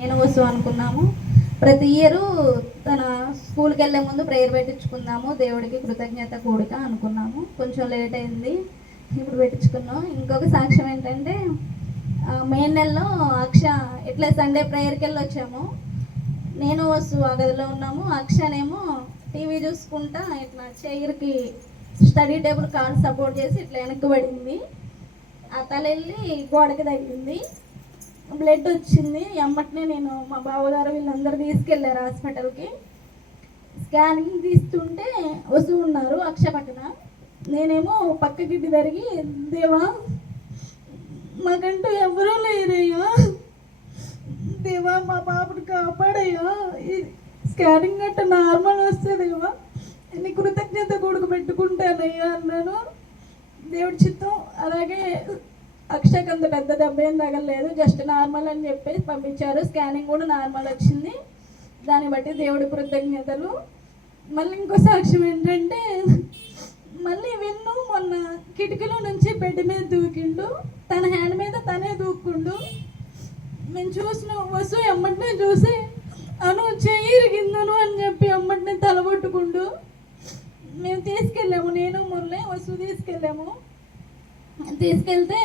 నేను వస్తూ అనుకున్నాము. ప్రతి ఇయరు తన స్కూల్కి వెళ్ళే ముందు ప్రేయర్ పెట్టించుకుందాము, దేవుడికి కృతజ్ఞత కూడిక అనుకున్నాము. కొంచెం లేట్ అయింది, ఇప్పుడు పెట్టించుకున్నాం. ఇంకొక సాక్ష్యం ఏంటంటే, మే నెలలో అక్ష ఇట్లా సండే ప్రేయర్కి వెళ్ళి వచ్చాము. నేను వస్తూ ఆ గదిలో ఉన్నాము. అక్షనేమో టీవీ చూసుకుంటా ఇట్లా చైర్కి స్టడీ టేబుల్ కాల్ సపోర్ట్ చేసి ఇట్లా వెనక్కి పడింది. ఆ తల వెళ్ళి గోడకి తగిలింది, బ్లడ్ వచ్చింది. ఎమ్మటనే నేను మా బావగారు వీళ్ళందరూ తీసుకెళ్ళారు హాస్పిటల్కి. స్కానింగ్ తీస్తుంటే వస్తూ ఉన్నారు అక్ష పక్కన. నేనేమో పక్కకి జరిగి, దేవా మాకంటూ ఎవరూ లేరయ్యా, దేవా మా బాబుని కాపాడయ్యా, స్కానింగ్ అంటే నార్మల్ వస్తే దేవా నీ కృతజ్ఞత కొడుకు పెట్టుకుంటానయ్యా అన్నాను. దేవుడి చిత్తం. అలాగే అక్షయకి అంత పెద్ద దెబ్బ ఏం తగలేదు, జస్ట్ నార్మల్ అని చెప్పేసి పంపించారు. స్కానింగ్ కూడా నార్మల్ వచ్చింది. దాన్ని బట్టి దేవుడి కృతజ్ఞతలు. మళ్ళీ ఇంకో సాక్ష్యం ఏంటంటే, మళ్ళీ విన్ను మొన్న కిటికీలో నుంచి బెడ్ మీద దూకిండు, తన హ్యాండ్ మీద తనే దూక్కుండు. మేము చూసిన వసు ఎమ్మటినే చూసి అను చెయ్యి ఇరిగిందను అని చెప్పి ఎమ్మటినే తలబొట్టుకుండు. మేము తీసుకెళ్ళాము, నేను మురళి వసు తీసుకెళ్ళాము. తీసుకెళ్తే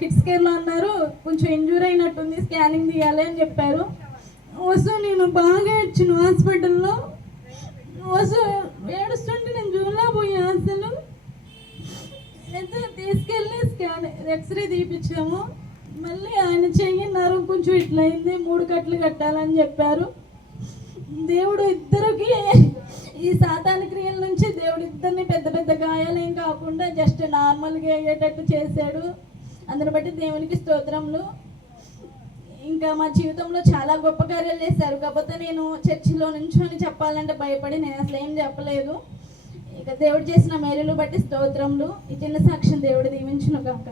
కిడ్స్ కేర్లో అన్నారు కొంచెం ఇంజూర్ అయినట్టుంది, స్కానింగ్ తీయాలి అని చెప్పారు. వసు నేను బాగా ఏడ్చాను హాస్పిటల్లో. వసు ఏడుస్తుంటే నేను జూలా పోయా అసలు. అయితే తీసుకెళ్ళి ఎక్స్రే తీపించాము. మళ్ళీ ఆయన చెయ్యి నరం కొంచెం ఇట్లా అయింది, 3 కట్లు కట్టాలని చెప్పారు. దేవుడు ఇద్దరికి ఈ సాతాన క్రియల నుంచి దేవుడు ఇద్దరిని పెద్ద పెద్ద గాయాలేం కాకుండా జస్ట్ నార్మల్గా అయ్యేటట్టు చేశాడు. అందుని బట్టి దేవునికి స్తోత్రములు. ఇంకా మా జీవితంలో చాలా గొప్ప కార్యాలు చేశారు. కాకపోతే నేను చర్చిలో నుంచొని చెప్పాలంటే భయపడి నేను అసలు ఏం చెప్పలేదు. ఇక దేవుడు చేసిన మేలులు బట్టి స్తోత్రములు. ఈ చిన్న సాక్ష్యం దేవుడు దీవించును కాక.